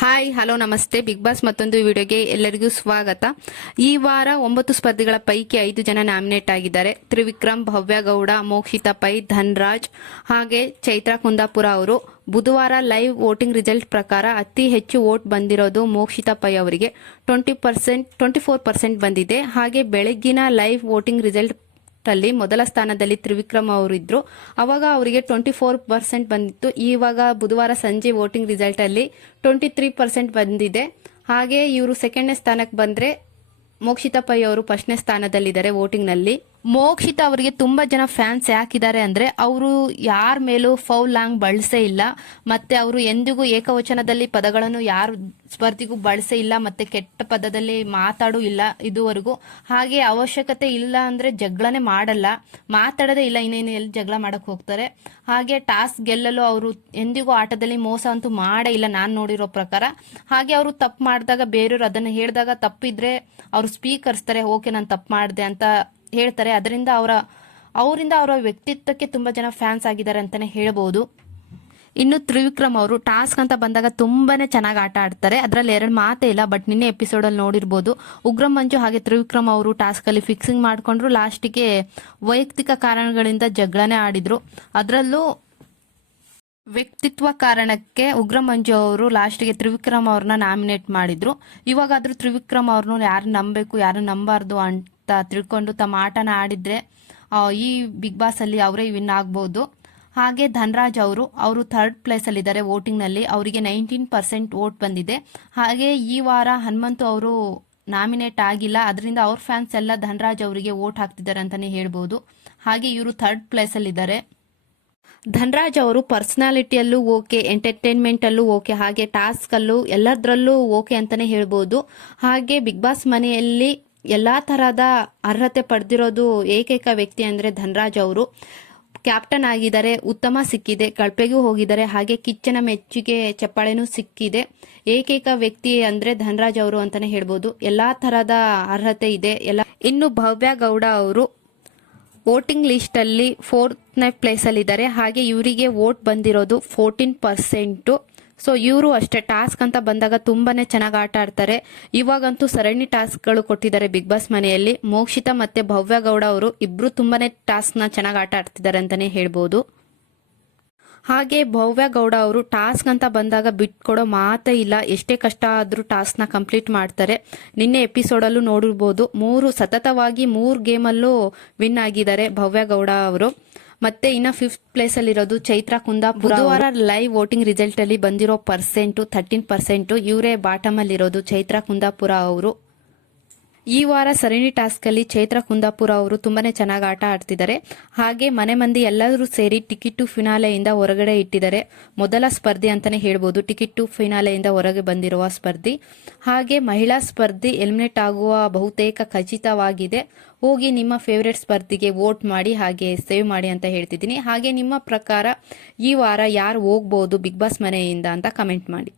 Hi hello namaste Big Boss ಮತ್ತೊಂದು ವಿಡಿಯೋಗೆ ಎಲ್ಲರಿಗೂ ಸ್ವಾಗತ. ಈ ವಾರ ಒಂಬತ್ತು ಸ್ಪರ್ಧಿಗಳ ಪೈಕಿ ಐದು ಜನ ನಾಮಿನೇಟ್ ಆಗಿದ್ದಾರೆ. ತ್ರಿವಿಕ್ರಮ್, ಭವ್ಯಗೌಡ, ಮೋಕ್ಷಿತಾ ಪೈ, ಧನ್ರಾಜ್ ಹಾಗೆ ಚೈತ್ರಾ ಕುಂದಾಪುರ ಅವರು. ಬುಧವಾರ ಲೈವ್ ವೋಟಿಂಗ್ ರಿಸಲ್ಟ್ ಪ್ರಕಾರ ಅತಿ ಹೆಚ್ಚು ವೋಟ್ ಬಂದಿರೋದು ಮೋಕ್ಷಿತಾ ಪೈ ಅವರಿಗೆ. Twenty percent twenty four percent ಬಂದಿದೆ. ಹಾಗೆ ಬೆಳಗ್ಗಿನ ಲೈವ್ ವೋಟಿಂಗ್ ರಿಸಲ್ಟ್ ಅಲ್ಲಿ ಮೊದಲ ಸ್ಥಾನದಲ್ಲಿ ತ್ರಿವಿಕ್ರಮ್ ಅವರು ಇದ್ರು ಅವಾಗ ಅವರಿಗೆ ಟ್ವೆಂಟಿ ಫೋರ್ ಪರ್ಸೆಂಟ್ ಬಂದಿತ್ತು. ಇವಾಗ ಬುಧವಾರ ಸಂಜೆ ವೋಟಿಂಗ್ ರಿಸಲ್ಟ್ ಅಲ್ಲಿ ಟ್ವೆಂಟಿ ತ್ರೀ ಪರ್ಸೆಂಟ್ ಬಂದಿದೆ. ಹಾಗೆ ಇವರು ಸೆಕೆಂಡ್ನೇ ಸ್ಥಾನಕ್ಕೆ ಬಂದ್ರೆ ಮೋಕ್ಷಿತಾ ಪೈ ಅವರು ಫಸ್ಟ್ನೇ ಸ್ಥಾನದಲ್ಲಿದ್ದಾರೆ ವೋಟಿಂಗ್ನಲ್ಲಿ. ಮೋಕ್ಷಿತಾ ಅವರಿಗೆ ತುಂಬಾ ಜನ ಫ್ಯಾನ್ಸ್ ಯಾಕಿದ್ದಾರೆ ಅಂದ್ರೆ ಅವರು ಯಾರ ಮೇಲೂ ಫೌಲ್ ಲಾಂಗ್ ಬಳಸೇ ಇಲ್ಲ. ಮತ್ತೆ ಅವರು ಎಂದಿಗೂ ಏಕವಚನದಲ್ಲಿ ಪದಗಳನ್ನು ಯಾರು ಸ್ಪರ್ಧಿಗೂ ಬಳಸೇ ಇಲ್ಲ, ಮತ್ತೆ ಕೆಟ್ಟ ಪದದಲ್ಲಿ ಮಾತಾಡೂ ಇಲ್ಲ ಇದುವರೆಗೂ. ಹಾಗೆ ಅವಶ್ಯಕತೆ ಇಲ್ಲ ಅಂದ್ರೆ ಜಗಳನೆ ಮಾಡಲ್ಲ. ಮಾತಾಡದೇ ಇಲ್ಲ ಇನ್ನೇನು ಎಲ್ಲಿ ಜಗಳ ಮಾಡಕ್ ಹೋಗ್ತಾರೆ. ಹಾಗೆ ಟಾಸ್ ಗೆಲ್ಲಲು ಅವರು ಎಂದಿಗೂ ಆಟದಲ್ಲಿ ಮೋಸ ಅಂತೂ ಮಾಡೇ ಇಲ್ಲ ನಾನು ನೋಡಿರೋ ಪ್ರಕಾರ. ಹಾಗೆ ಅವರು ತಪ್ಪು ಮಾಡಿದಾಗ ಬೇರೆಯವರು ಅದನ್ನ ಹೇಳಿದಾಗ ತಪ್ಪಿದ್ರೆ ಅವರು ಸ್ಪೀಕರ್ಸ್ತಾರೆ ಓಕೆ, ನಾನು ತಪ್ಪು ಮಾಡಿದೆ ಅಂತ ಹೇಳ್ತಾರೆ. ಅದರಿಂದ ಅವರ, ಅವರಿಂದ ಅವರ ವ್ಯಕ್ತಿತ್ವಕ್ಕೆ ತುಂಬಾ ಜನ ಫ್ಯಾನ್ಸ್ ಆಗಿದ್ದಾರೆ ಅಂತಾನೆ ಹೇಳ್ಬೋದು. ಇನ್ನು ತ್ರಿವಿಕ್ರಮ್ ಅವರು, ಟಾಸ್ಕ್ ಅಂತ ಬಂದಾಗ ತುಂಬಾನೇ ಚೆನ್ನಾಗಿ ಆಟ ಆಡ್ತಾರೆ. ಅದರಲ್ಲಿ ಎರಡು ಮಾತೇ ಇಲ್ಲ, ಬಟ್ ನಿನ್ನೆ ಎಪಿಸೋಡ್ ಅಲ್ಲಿ ನೋಡಿರ್ಬೋದು. ಉಗ್ರಂ ಮಂಜು ಹಾಗೆ ತ್ರಿವಿಕ್ರಮ್ ಅವರು ಟಾಸ್ಕ್ ಅಲ್ಲಿ ಫಿಕ್ಸಿಂಗ್ ಮಾಡ್ಕೊಂಡ್ರು. ಲಾಸ್ಟಿಗೆ ವೈಯಕ್ತಿಕ ಕಾರಣಗಳಿಂದ ಜಗಳನೆ ಆಡಿದ್ರು. ಅದರಲ್ಲೂ ವ್ಯಕ್ತಿತ್ವ ಕಾರಣಕ್ಕೆ ಉಗ್ರ ಮಂಜು ಅವರು ಲಾಸ್ಟ್ಗೆ ತ್ರಿವಿಕ್ರಮ್ ಅವ್ರನ್ನ ನಾಮಿನೇಟ್ ಮಾಡಿದ್ರು. ಇವಾಗಾದ್ರೂ ತ್ರಿವಿಕ್ರಮ್ ಅವ್ರನ್ನ ಯಾರು ನಂಬಬೇಕು, ಯಾರು ನಂಬಾರ್ದು ಅಂತ ತಿಳ್ಕೊಂಡು ತಮ್ಮ ಆಟನ ಆಡಿದ್ರೆ ಈ ಬಿಗ್ ಬಾಸ್ ಅಲ್ಲಿ ಅವರೇ ವಿನ್ ಆಗ್ಬೋದು. ಹಾಗೆ ಧನ್ರಾಜ್ ಅವರು ಅವರು ಥರ್ಡ್ ವೋಟಿಂಗ್ನಲ್ಲಿ. ಅವರಿಗೆ ನೈನ್ಟೀನ್ ಪರ್ಸೆಂಟ್ ವೋಟ್ ಬಂದಿದೆ. ಹಾಗೆ ಈ ವಾರ ಹನುಮಂತು ಅವರು ನಾಮಿನೇಟ್ ಆಗಿಲ್ಲ. ಅದರಿಂದ ಅವ್ರ ಫ್ಯಾನ್ಸ್ ಎಲ್ಲ ಧನ್ರಾಜ್ ಅವರಿಗೆ ವೋಟ್ ಹಾಕ್ತಿದ್ದಾರೆ ಅಂತಾನೆ ಹೇಳ್ಬೋದು. ಹಾಗೆ ಇವರು ಥರ್ಡ್ ಪ್ಲೇಸ್ ಅಲ್ಲಿ ಇದ್ದಾರೆ. ಧನ್ರಾಜ್ ಅವರು ಪರ್ಸನಾಲಿಟಿಯಲ್ಲೂ ಓಕೆ ಎಂಟರ್ಟೈನ್ಮೆಂಟ್ ಅಲ್ಲೂ ಓಕೆ ಹಾಗೆ ಟಾಸ್ಕ್ ಅಲ್ಲೂ ಎಲ್ಲದರಲ್ಲೂ ಓಕೆ ಅಂತಾನೆ ಹೇಳ್ಬೋದು. ಹಾಗೆ ಬಿಗ್ ಬಾಸ್ ಮನೆಯಲ್ಲಿ ಎಲ್ಲಾ ಥರದ ಅರ್ಹತೆ ಪಡೆದಿರೋದು ಏಕೈಕ ವ್ಯಕ್ತಿ ಅಂದ್ರೆ ಧನ್ರಾಜ್ ಅವರು. ಕ್ಯಾಪ್ಟನ್ ಆಗಿದ್ದಾರೆ, ಉತ್ತಮ ಸಿಕ್ಕಿದೆ, ಕಳಪೆಗೂ ಹೋಗಿದ್ದಾರೆ, ಹಾಗೆ ಕಿಚ್ಚನ ಮೆಚ್ಚುಗೆ, ಚಪ್ಪಾಳೆನೂ ಸಿಕ್ಕಿದೆ. ಏಕೈಕ ವ್ಯಕ್ತಿ ಅಂದ್ರೆ ಧನರಾಜ್ ಅವರು ಅಂತಾನೆ ಹೇಳ್ಬೋದು. ಎಲ್ಲಾ ಥರದ ಅರ್ಹತೆ ಇದೆ. ಎಲ್ಲ ಇನ್ನು ಭವ್ಯ ಗೌಡ ಅವರು ವೋಟಿಂಗ್ ಲಿಸ್ಟ್ ಅಲ್ಲಿ ಫೋರ್ತ್ನೇ ಪ್ಲೇಸ್ ಅಲ್ಲಿ ಇದ್ದಾರೆ ಹಾಗೆ ಇವರಿಗೆ ವೋಟ್ ಬಂದಿರೋದು ಫೋರ್ಟೀನ್ ಪರ್ಸೆಂಟ್. ಸೊ ಇವರು ಅಷ್ಟೇ ಟಾಸ್ಕ್ ಅಂತ ಬಂದಾಗ ತುಂಬಾನೇ ಚೆನ್ನಾಗಿ ಆಟ ಆಡ್ತಾರೆ. ಇವಾಗಂತೂ ಸರಣಿ ಟಾಸ್ಕ್ಗಳು ಕೊಟ್ಟಿದ್ದಾರೆ ಬಿಗ್ ಬಾಸ್ ಮನೆಯಲ್ಲಿ. ಮೋಕ್ಷಿತಾ ಮತ್ತೆ ಭವ್ಯ ಗೌಡ ಅವರು ಇಬ್ರು ತುಂಬಾನೇ ಟಾಸ್ಕ್ನ ಚೆನ್ನಾಗಿ ಆಟ ಆಡ್ತಿದ್ದಾರೆ ಅಂತಾನೆ ಹೇಳ್ಬೋದು. ಹಾಗೆ ಭವ್ಯ ಗೌಡ ಅವರು ಟಾಸ್ಕ್ ಅಂತ ಬಂದಾಗ ಬಿಟ್ಕೊಡೋ ಮಾತೇ ಇಲ್ಲ. ಎಷ್ಟೇ ಕಷ್ಟ ಆದ್ರೂ ಟಾಸ್ಕ್ನ ಕಂಪ್ಲೀಟ್ ಮಾಡ್ತಾರೆ. ನಿನ್ನೆ ಎಪಿಸೋಡ್ ಅಲ್ಲೂ ನೋಡಿರ್ಬೋದು. ಮೂರು ಸತತವಾಗಿ ಮೂರು ಗೇಮಲ್ಲೂ ವಿನ್ ಆಗಿದ್ದಾರೆ ಭವ್ಯ ಗೌಡ ಅವರು. ಮತ್ತೆ ಇನ್ನ ಫಿಫ್ತ್ ಪ್ಲೇಸ್ ಅಲ್ಲಿ ಇರೋದು ಚೈತ್ರಾ ಕುಂದಾಪುರ ಬುಧವಾರ ಲೈವ್ ವೋಟಿಂಗ್ ರಿಸಲ್ಟ್ ಅಲ್ಲಿ ಬಂದಿರೋ ಪರ್ಸೆಂಟ್ ಥರ್ಟೀನ್ ಪರ್ಸೆಂಟ್ ಇವರೇ ಬಾಟಮ್ ಅಲ್ಲಿ ಇರೋದು ಚೈತ್ರಾ ಕುಂದಾಪುರ ಅವರು. ಈ ವಾರ ಸರಣಿ ಟಾಸ್ಕ್ ಅಲ್ಲಿ ಚೈತ್ರ ಕುಂದಾಪುರ ಅವರು ತುಂಬಾನೇ ಚೆನ್ನಾಗಿ ಆಟ ಆಡ್ತಿದ್ದಾರೆ. ಹಾಗೆ ಮನೆ ಮಂದಿ ಎಲ್ಲರೂ ಸೇರಿ ಟಿಕೆಟ್ ಫಿನಾಲೆಯಿಂದ ಹೊರಗಡೆ ಇಟ್ಟಿದ್ದಾರೆ. ಮೊದಲ ಸ್ಪರ್ಧಿ ಅಂತಾನೆ ಹೇಳ್ಬೋದು, ಟಿಕೆಟ್ ಫಿನಾಲೆಯಿಂದ ಹೊರಗೆ ಬಂದಿರುವ ಸ್ಪರ್ಧಿ. ಹಾಗೆ ಮಹಿಳಾ ಸ್ಪರ್ಧಿ ಎಲಿಮಿನೇಟ್ ಆಗುವ ಬಹುತೇಕ ಖಚಿತವಾಗಿದೆ. ಹೋಗಿ ನಿಮ್ಮ ಫೇವ್ರೇಟ್ ಸ್ಪರ್ಧಿಗೆ ವೋಟ್ ಮಾಡಿ, ಹಾಗೆ ಸೇವ್ ಮಾಡಿ ಅಂತ ಹೇಳ್ತಿದ್ದೀನಿ. ಹಾಗೆ ನಿಮ್ಮ ಪ್ರಕಾರ ಈ ವಾರ ಯಾರು ಹೋಗ್ಬೋದು ಬಿಗ್ ಬಾಸ್ ಮನೆಯಿಂದ ಅಂತ ಕಮೆಂಟ್ ಮಾಡಿ.